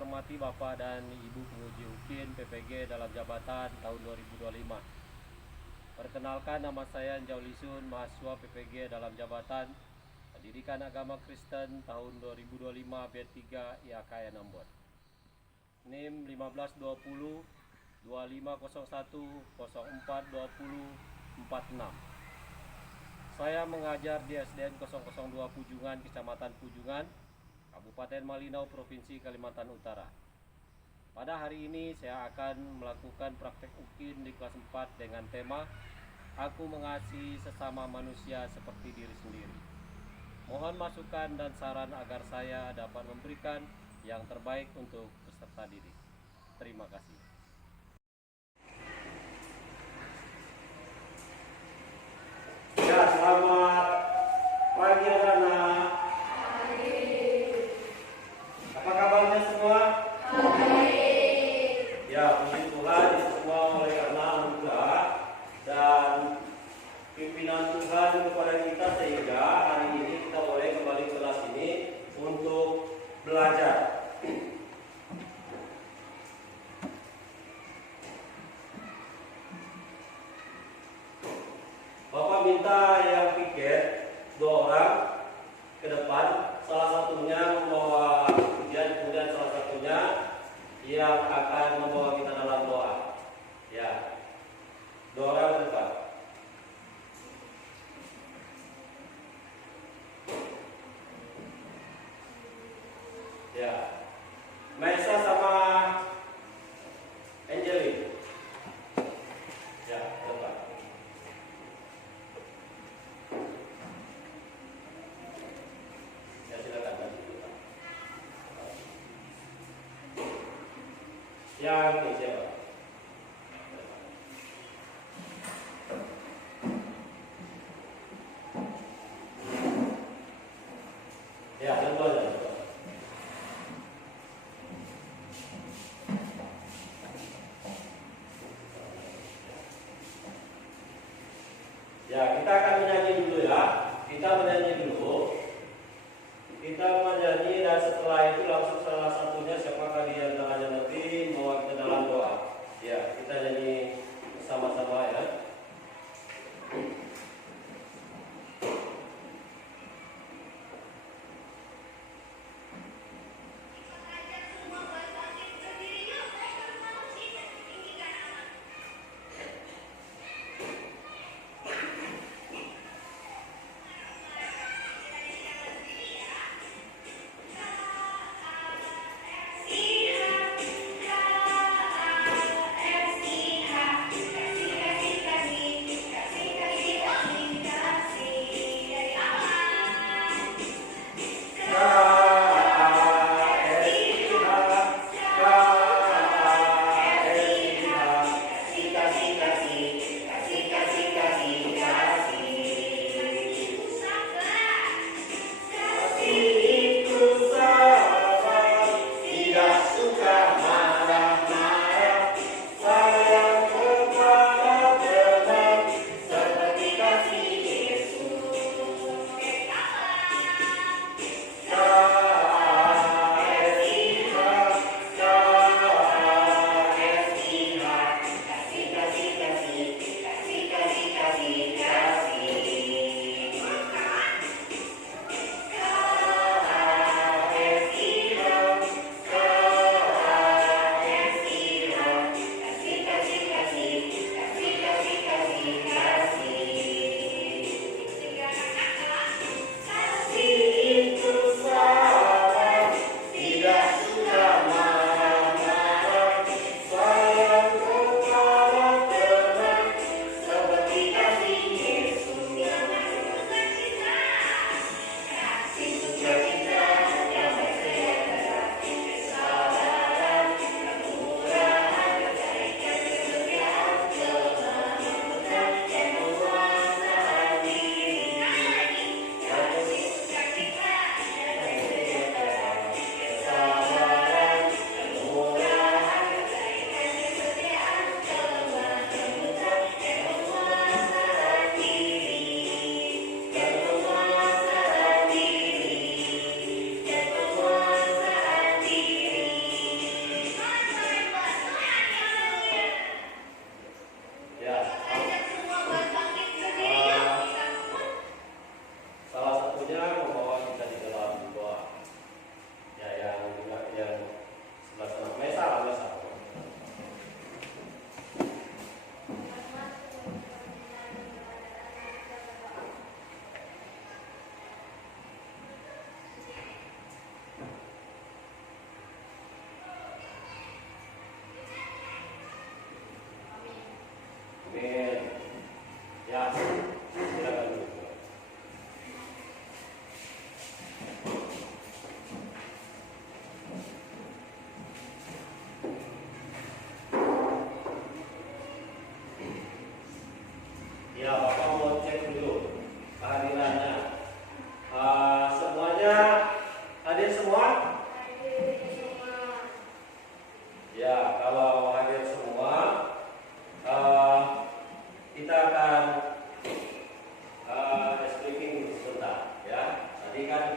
hormati Bapak dan Ibu penguji UKIN PPG dalam jabatan tahun 2025. Perkenalkan, nama saya Njau Lisun, mahasiswa PPG dalam jabatan Pendidikan Agama Kristen tahun 2025 B3 IAKN Ambon. NIM 1520 2501 04 20 46. Saya mengajar di SDN 002 Pujungan, Kecamatan Pujungan, Kabupaten Malinau, Provinsi Kalimantan Utara. Pada hari ini saya akan melakukan praktek UKIN di kelas 4 dengan tema Aku Mengasihi Sesama Manusia Seperti Diri Sendiri. Mohon masukan dan saran agar saya dapat memberikan yang terbaik untuk peserta didik. Terima kasih. Ya, selamat pagi anak-anak. Apa kabarnya semua? Baik. Ya, puji Tuhan, itu semua oleh karena anugerah dan pimpinan Tuhan kepada kita sehingga hari ini kita boleh kembali ke kelas ini untuk belajar. Bapak minta yang piket 2 orang ke depan, salah satunya membawa ujian, kemudian salah satunya yang akan membawa kita dalam doa. Ya, 2 orang ke depan. Ya, Maisa sama Angelin. Ya, ke depan. Ya, silakan maju. Yang ini siapa? Ya, tentu aja. Ya, kita akan menyanyi dulu ya. Kita menyanyi dulu. Kita menyanyi dan setelah itu langsung salah satunya siapakah dia yang tangannya nanti bawa kita dalam doa.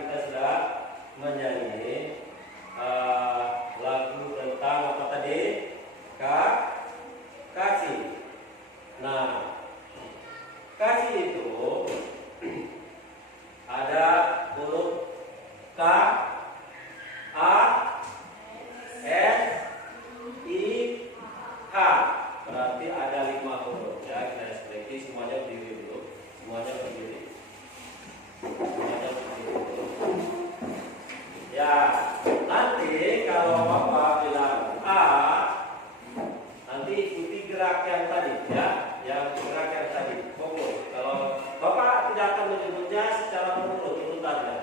kita sudah menyanyi lagu tentang apa tadi? Kasih. Nah, kasih itu ada huruf K, A, S, I, H. Berarti ada 5 huruf ya. Kita selektif semuanya berdiri dulu. Semuanya berdiri. Semuanya berdiri dulu. Ya, nanti kalau Bapak bilang A, nanti ikuti gerak yang tadi ya. Yang gerak yang tadi. Fokus. Kalau Bapak tidak akan menyebutnya secara urut urutannya.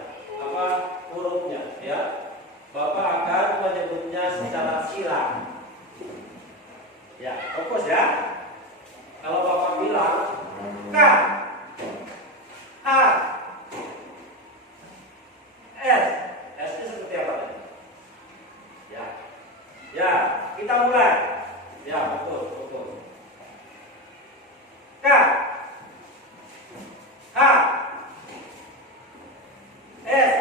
Apa hurufnya ya. Bapak akan menyebutnya secara silang. Ya, fokus ya. Kalau Bapak bilang K, H, S, S itu seperti apa tadi? Ya, ya, kita mulai. Ya, betul, betul. K, H, S,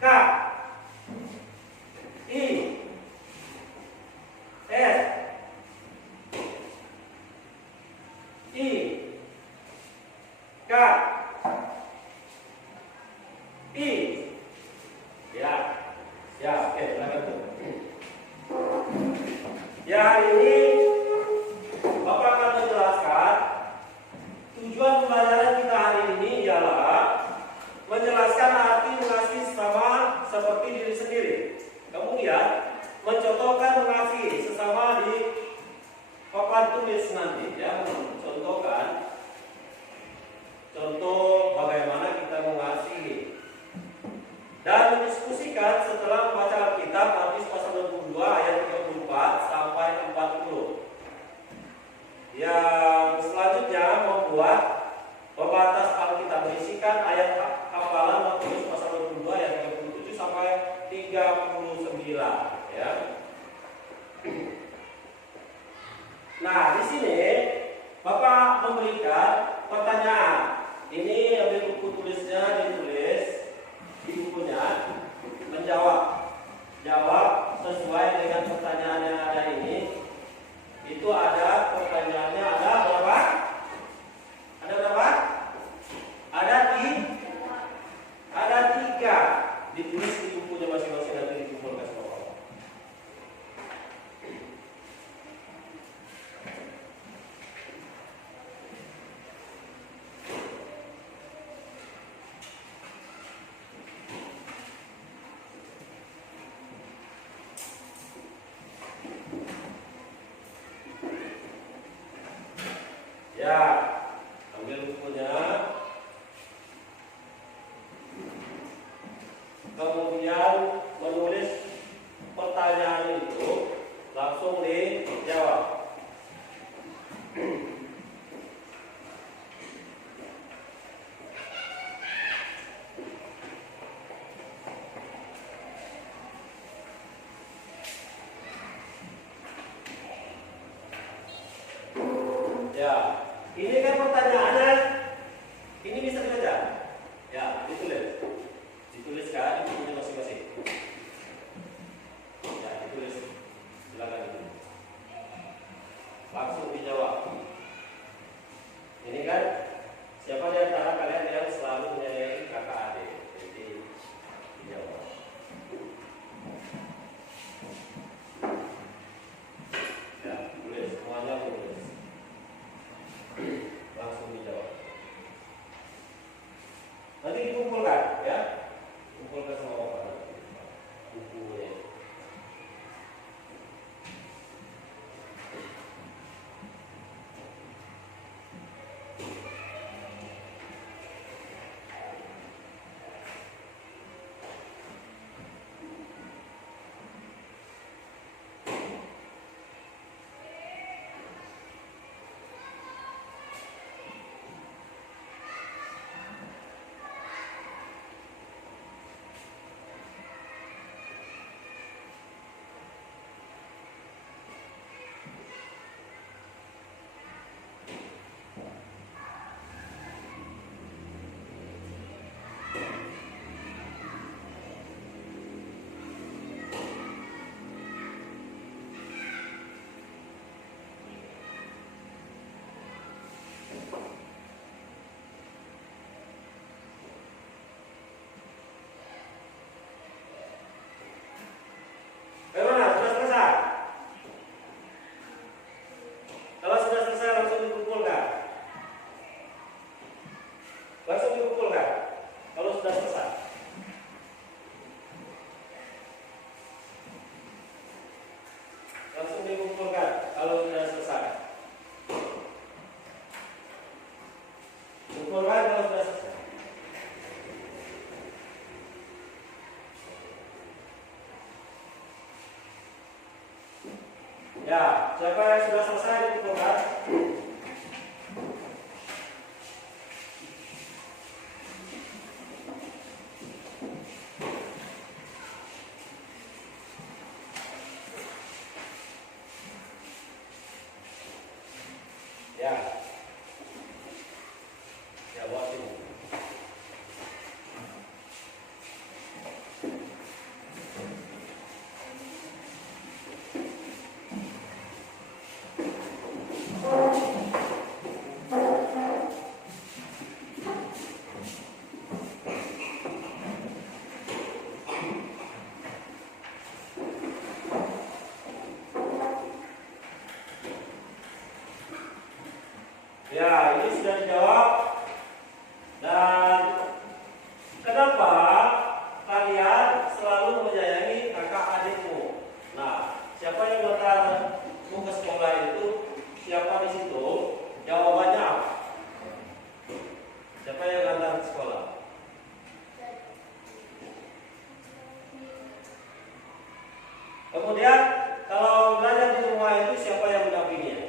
K, I, S, I, K, I. Ya, ya, oke, silakan tuh. Ya, hari ini Bapak akan menjelaskan tujuan pembelajaran kita hari ini ialah menjelaskan arti mengasihi sesama seperti diri sendiri. Kemudian mencontohkan mengasihi sesama di papan tulis nanti ya, mencontohkan contoh bagaimana kita mengasihi dan mendiskusikan setelah membaca Alkitab Matius pasal 22 ayat 34 sampai 40. Yang selanjutnya membuat pembatas Alkitab berisikan ayat hafalan Matius pasal 22 ayat 37 sampai 39 ya. Nah, di sini Bapak memberikan pertanyaan. Ini ambil buku tulisnya, ditulis di bukunya, jawab sesuai dengan pertanyaan yang ada ini. Itu ada pertanyaannya, ada berapa? Ada berapa? Ada 3. Ditulis di bukunya masing-masing, nanti dikumpulkan sama Bapak. Ya, ambil bukunya. Kemudian menulis pertanyaan itu, langsung dijawab. Ya, ini kan pertanyaannya, ini bisa dibaca. Ya, dituliskan di bukunya masing-masing. Ya, ditulis. Silakan ditulis. Langsung dijawab. Ini kan siapa di antara kalian yang selalu menyayangi kakak adik? Jadi dijawab. Ya, tulis semuanya tulis. Langsung dijawab. Nanti dikumpulkan ya. Kumpulkan sama Bapak bukunya. Ya, siapa yang sudah selesai dikumpulkan? Ya. Ya, buat ini. Ya, ini sudah dijawab. Dan kenapa kalian selalu menyayangi kakak adikmu? Nah, siapa yang mengantarmu ke sekolah itu? Siapa di situ? Jawabannya apa? Siapa yang mengantar ke sekolah? Kemudian kalau belajar di rumah itu siapa yang mendampinginya?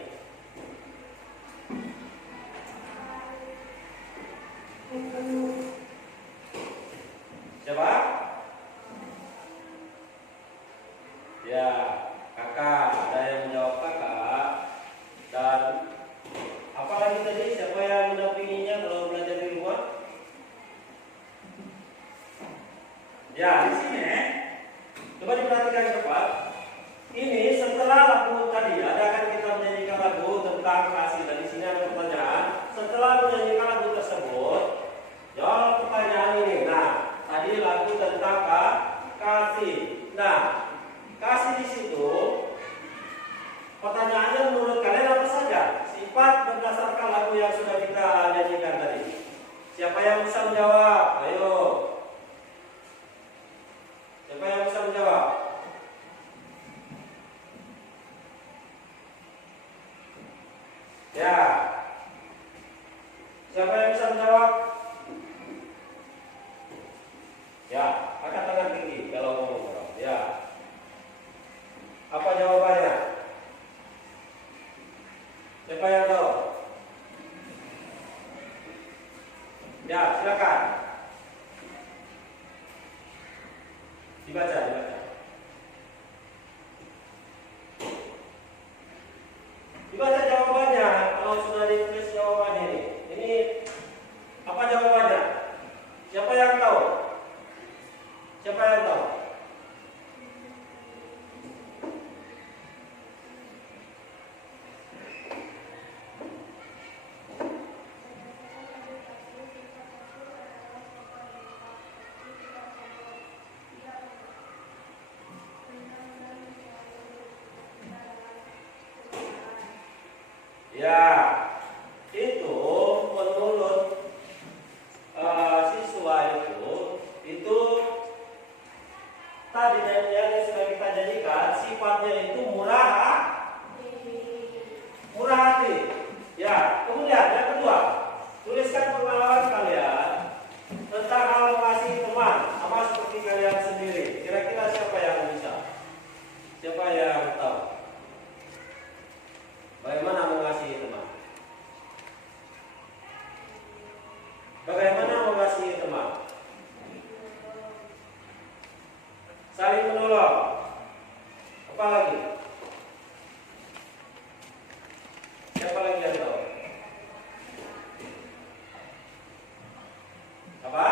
Siapa? Ya, kakak. Ada yang menjawab kakak. Dan apa lagi tadi? Siapa yang mendampinginya kalau belajar di rumah? Ya, di sini. Coba diperhatikan cepat. Ini setelah lagu tadi ada kan kita menyanyikan lagu tentang kasih. Dan di sini ada pertanyaan. Setelah menyanyikan lagu tersebut, jawab pertanyaan ini. Nah, tadi lagu tentang kasih. Nah, kasih di situ. Pertanyaannya menurut kalian apa saja? Sifat berdasarkan lagu yang sudah kita nyanyikan tadi. Siapa yang bisa menjawab? Ayo. Siapa yang bisa menjawab? Ya. Siapa yang bisa menjawab? Ya, angkat tangan tinggi kalau mau menjawab. Ya. Apa jawabannya? Siapa yang tahu? Ya, silakan. Dibaca. Dibaca jawabannya. Kalau sudah ditulis jawabannya ini. Ini apa jawabannya? Siapa yang tahu? Siapa yang tahu? Ya, itu menurut siswa itu tadi yang sudah kita jadikan sifatnya itu murah hati. Ya, kemudian yang kedua, tuliskan pengalaman kalian tentang hal mengasihi teman, sama seperti kalian sendiri. Kira-kira siapa yang bisa? Siapa yang tahu? Bagaimana mengasihi teman? Bagaimana mengasihi teman? Saling menolong. Apa lagi? Siapa lagi yang tahu? Apa?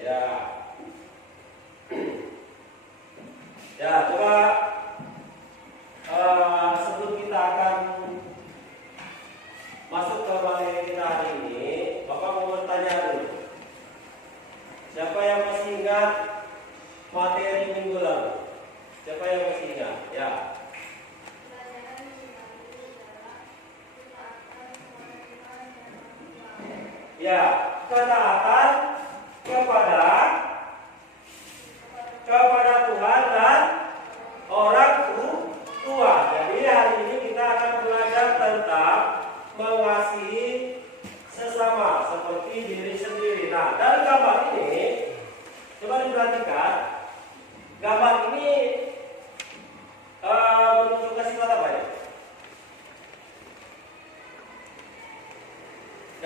Ya. Ya, coba sebelum kita akan masuk ke materi kita hari ini, Bapak mau bertanya dulu. Siapa yang masih ingat materi minggu lalu? Siapa yang masih ingat? Ya. Ya, ketaatan kepada Tuhan dan orang tua. Jadi hari ini kita akan belajar tentang mengasihi sesama seperti diri sendiri. Nah, dari gambar ini coba diperhatikan. Gambar ini menunjukkan sifat apa ya?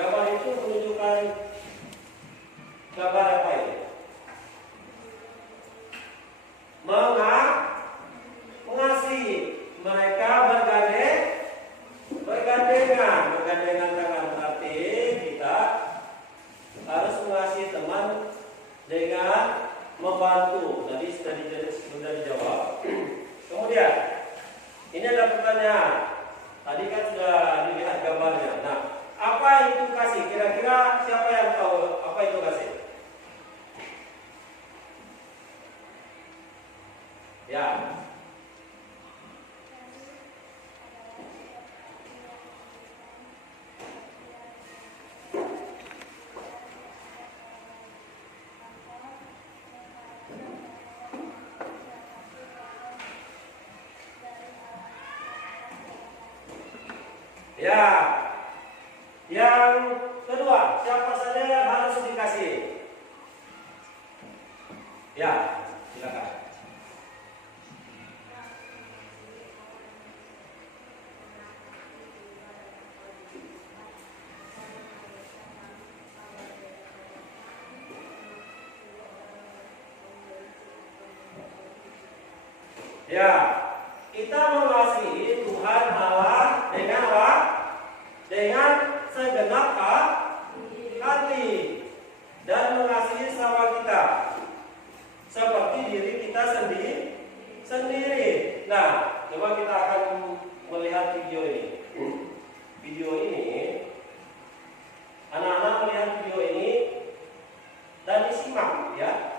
Gambar itu menunjukkan gambar apa ini? Mengasihi. Mereka bergandengan tangan, berarti kita harus mengasihi teman dengan membantu. Tadi sudah dijawab. Kemudian ini ada pertanyaan. Tadi kan sudah dilihat gambarnya. Nah, apa itu kasih? Kira-kira siapa yang tahu apa itu kasih? Ya. Ya. Yang kedua, siapa saja yang harus dikasih? Ya, silakan. Ya, kita mengasihi Tuhan Allah dengan apa? Dengan segenap hati dan mengasihi sesama kita seperti diri kita sendiri. Nah, coba kita akan melihat video ini. Video ini, anak-anak melihat video ini dan disimak ya.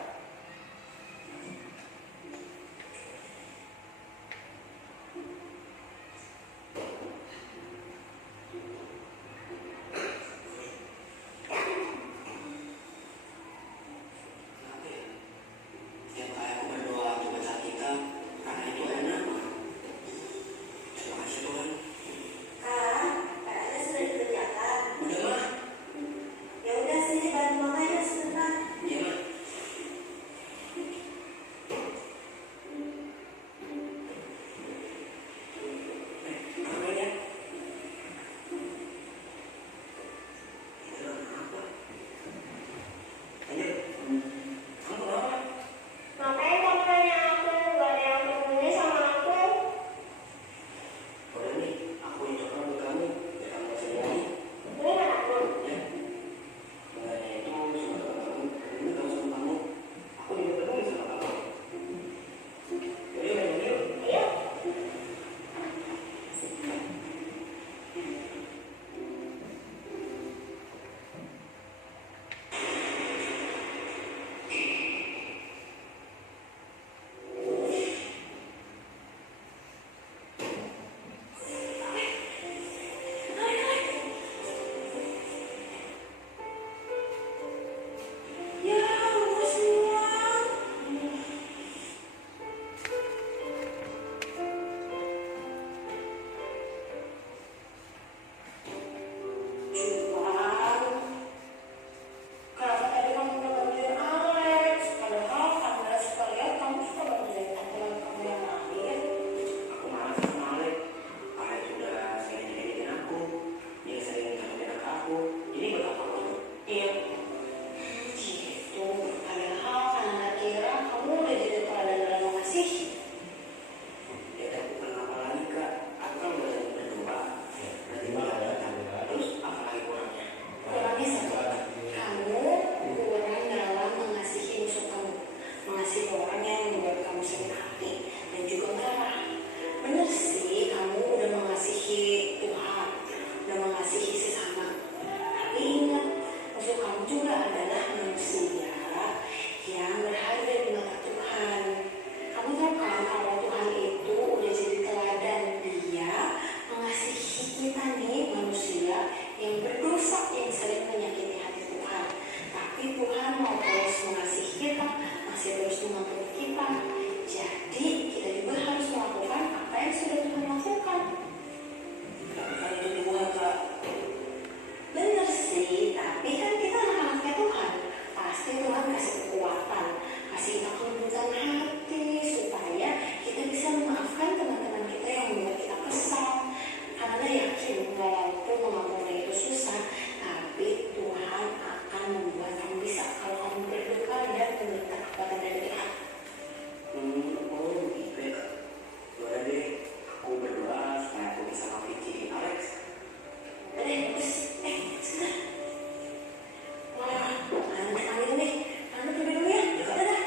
ini nih. Anda pergi dulu ya. Dadah.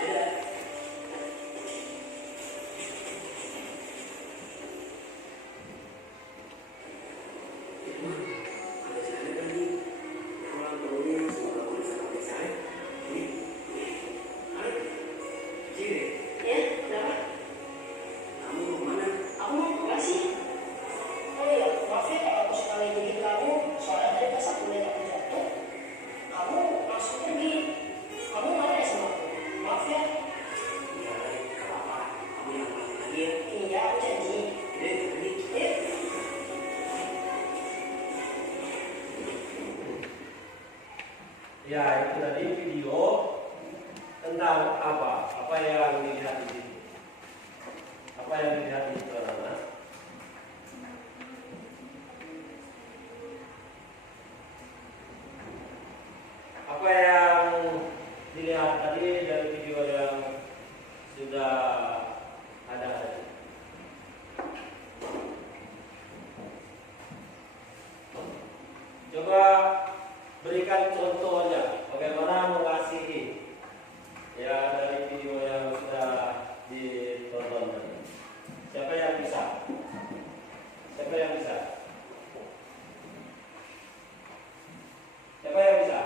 Ya, kenapa? Aku mau ke Bekasi. Oh iya, maaf ya kalau aku sekali gigit kamu. Soalnya tadi pas aku lihat aku jatuh, kamu langsung pergi. Kamu marah ya sama aku? Maaf ya. Iya, aku janji. Yuk. Ya, itu tadi video tentang apa? Apa yang dilihat di sini? Apa yang dilihat di situ, anak-anak? Apa yang dilihat tadi dari video yang sudah ada tadi? Coba berikan contohnya bagaimana mengasihi ya dari video yang sudah ditonton tadi. Siapa yang bisa? Siapa yang bisa? Siapa yang bisa?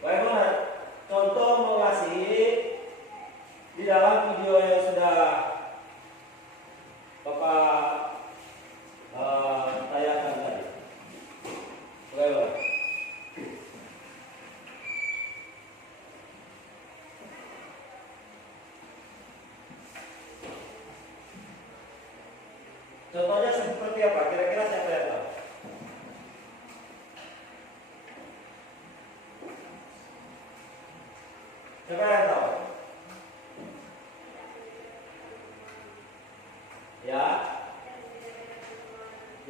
Bagaimana contoh mengasihi di dalam video yang sudah Bapak tayangkan tadi? Bagaimana? Contohnya seperti apa? Kira-kira siapa yang tahu? Siapa yang tahu? Ya?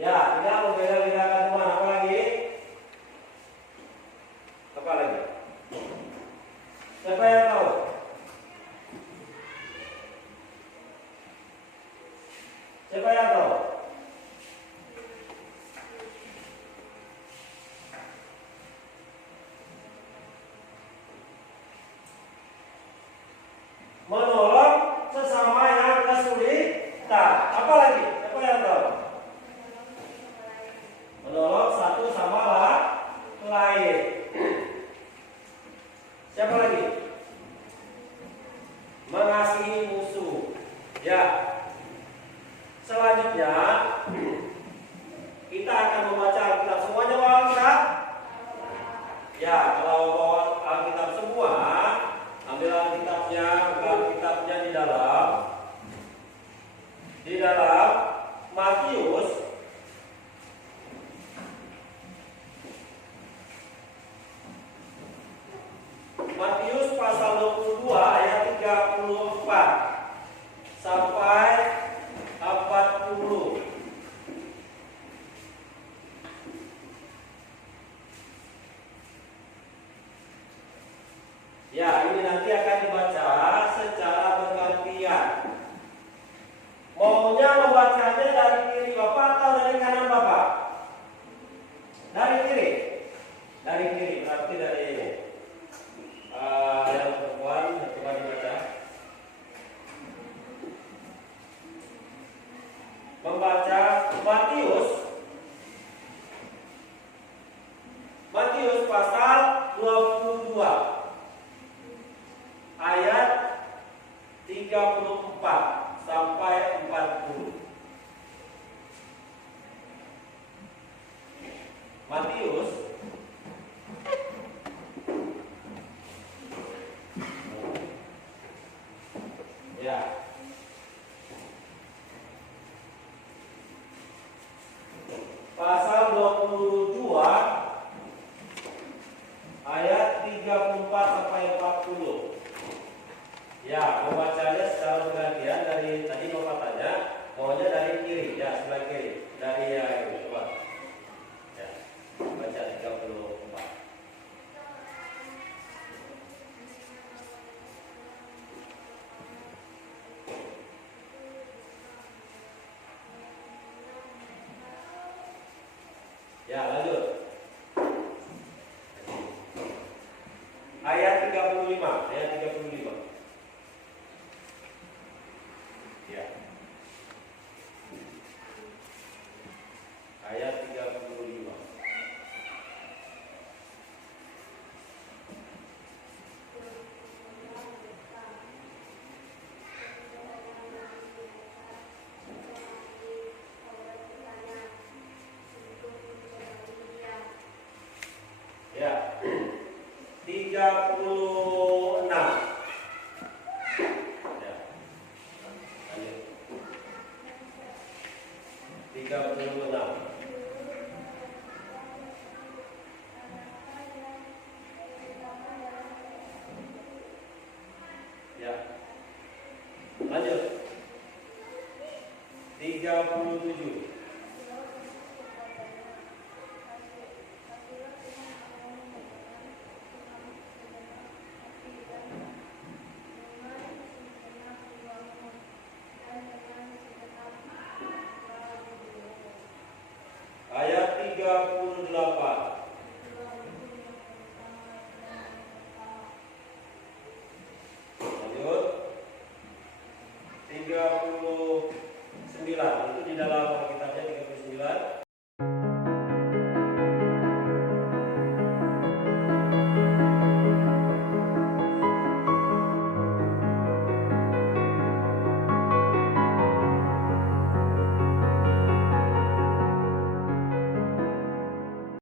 Ya, tidak membeda-bedakan teman. Apa lagi? Apa lagi? Siapa yang tahu? Siapa yang tahu? Menolong sesama yang kesulitan. Apa lagi? Siapa yang tahu? Menolong satu sama lain. Siapa lagi? Mengasihi musuh. Ya. Selanjutnya kita akan membaca Alkitab. Semuanya bawa Alkitab? Ya, kalau bawa Alkitab semua, ambil Alkitabnya di dalam Matius pasal 22 ayat 34 sampai 40. Ya, ini nanti akan dibaca secara bergantian. Maunya membacanya dari kiri Bapak atau dari kanan Bapak? Dari kiri. Dari kiri, berarti dari ini. Yang perempuan, coba dibaca. Membaca Matius pasal 22 ayat 34 sampai 40. Matius ya. Pasal 22 ayat 34 sampai 40. Ya, membacanya secara bergantian. Dari tadi Bapak tanya, maunya dari kiri, ya sebelah kiri. Dari yang ini, coba. Ya, baca 34. Ya, lanjut. ayat 35. Ya. Ayat 35. Ya. 36. Ya. Lanjut. 36. Ya. Lanjut. 37. Ayat 38.